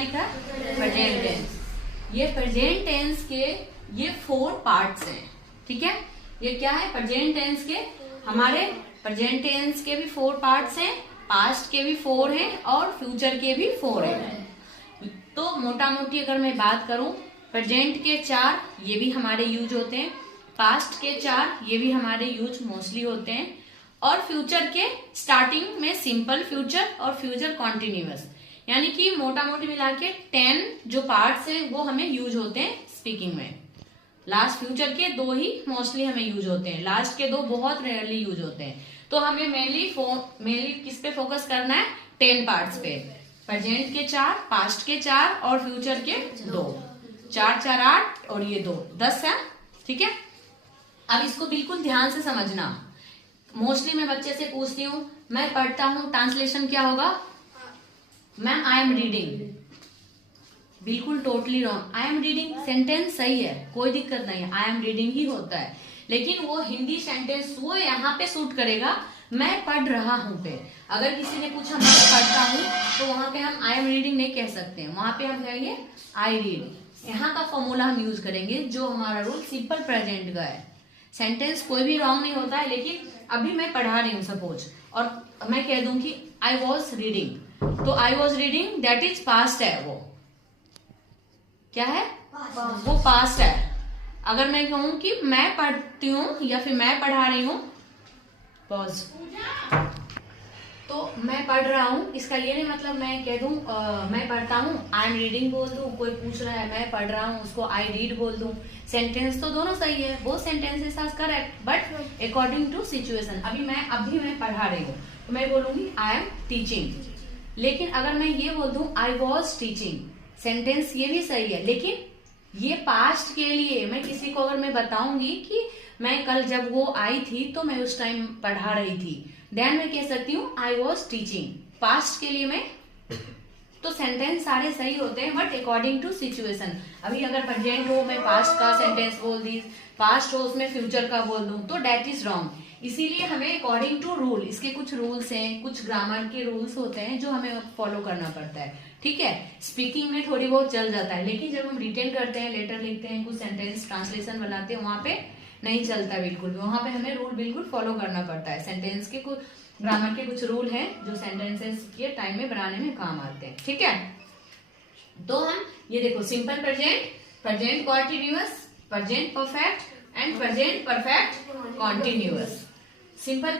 लिखा है? Present tense. ये प्रेजेंट टेंस के ये 4 पार्ट्स हैं, ठीक है। ये क्या है? प्रेजेंट टेंस के हमारे प्रेजेंट टेंस के भी 4 पार्ट्स हैं, पास्ट के भी 4 हैं और फ्यूचर के भी 4 हैं। तो मोटा मोटी अगर मैं बात करूं, प्रेजेंट के 4 ये भी हमारे यूज होते हैं, पास्ट के 4 ये भी हमारे यूज मोस्टली होते हैं, और फ्यूचर के स्टार्टिंग में सिंपल फ्यूचर और फ्यूचर कॉन्टिन्यूअस, यानी कि मोटा मोटी मिला के 10 जो पार्ट्स हैं वो हमें यूज होते हैं स्पीकिंग में। लास्ट फ्यूचर के 2 ही मोस्टली हमें यूज होते हैं, लास्ट के 2 बहुत रेयरली यूज होते हैं। तो हमें मेनली किस पे फोकस करना है? 10 पार्ट्स पे। प्रेजेंट के 4, पास्ट के 4 और फ्यूचर के 2। 4 4 8 और ये 2 10 है, ठीक है। अब इसको बिल्कुल ध्यान से समझना। मोस्टली मैं बच्चे से पूछती हूँ, मैं पढ़ता हूँ, ट्रांसलेशन क्या होगा? Ma'am I am reading. बिल्कुल totally wrong. I am reading sentence सही है, कोई दिक्कत नहीं है, आई एम रीडिंग ही होता है, लेकिन वो हिंदी सेंटेंस वो यहाँ पे सूट करेगा मैं पढ़ रहा हूँ पे। अगर किसी ने पूछा मैं पढ़ता हूँ तो वहां पे हम आई एम रीडिंग नहीं कह सकते हैं, वहां पे हम कहेंगे आई रीड। यहाँ का फॉर्मूला हम यूज करेंगे जो हमारा रूल सिंपल प्रेजेंट का है। सेंटेंस कोई भी रॉन्ग नहीं होता है, लेकिन अभी मैं पढ़ा रही हूँ सपोज, और मैं कह दूं कि आई वॉज रीडिंग, तो I was reading that is past है, वो क्या है? वो पास्ट है। अगर मैं कहूं कि मैं पढ़ती हूँ या फिर मैं पढ़ा रही हूँ, पॉज, तो मैं पढ़ रहा हूँ, इसका ये नहीं मतलब मैं कह दूं मैं पढ़ता हूँ, आई एम रीडिंग बोल दूं। कोई पूछ रहा है मैं पढ़ रहा हूँ, उसको आई रीड बोल दूं। सेंटेंस तो दोनों सही है, वो sentences are correct, but according to situation. अभी मैं पढ़ा रही हूँ तो मैं बोलूंगी आई एम टीचिंग, लेकिन अगर मैं ये बोल दूं आई वॉज टीचिंग, सेंटेंस ये भी सही है, लेकिन ये पास्ट के लिए मैं किसी को अगर मैं बताऊंगी कि मैं कल जब वो आई थी तो मैं उस टाइम पढ़ा रही थी, देन मैं कह सकती हूँ आई वॉज टीचिंग। पास्ट के लिए मैं, तो सेंटेंस सारे सही होते हैं बट अकॉर्डिंग टू सिचुएशन। अभी अगर प्रेजेंट हो मैं पास्ट का सेंटेंस बोल दी, पास्ट हो उसमें फ्यूचर का बोल दूं, तो डेट इज रॉन्ग। इसीलिए हमें अकॉर्डिंग टू रूल, इसके कुछ रूल्स हैं, कुछ ग्रामर के रूल्स होते हैं जो हमें फॉलो करना पड़ता है, ठीक है। स्पीकिंग में थोड़ी बहुत चल जाता है, लेकिन जब हम रिटेन करते हैं, लेटर लिखते हैं, कुछ सेंटेंस ट्रांसलेशन बनाते हैं, वहां पे नहीं चलता बिल्कुल भी। वहां पे हमें रूल बिल्कुल फॉलो करना पड़ता है। सेंटेंस के कुछ ग्रामर के कुछ रूल हैं जो सेंटेंसेस के टाइम में बनाने में काम आते हैं, ठीक है। तो हम ये देखो, simple present, present continuous, present perfect and present perfect continuous. Simple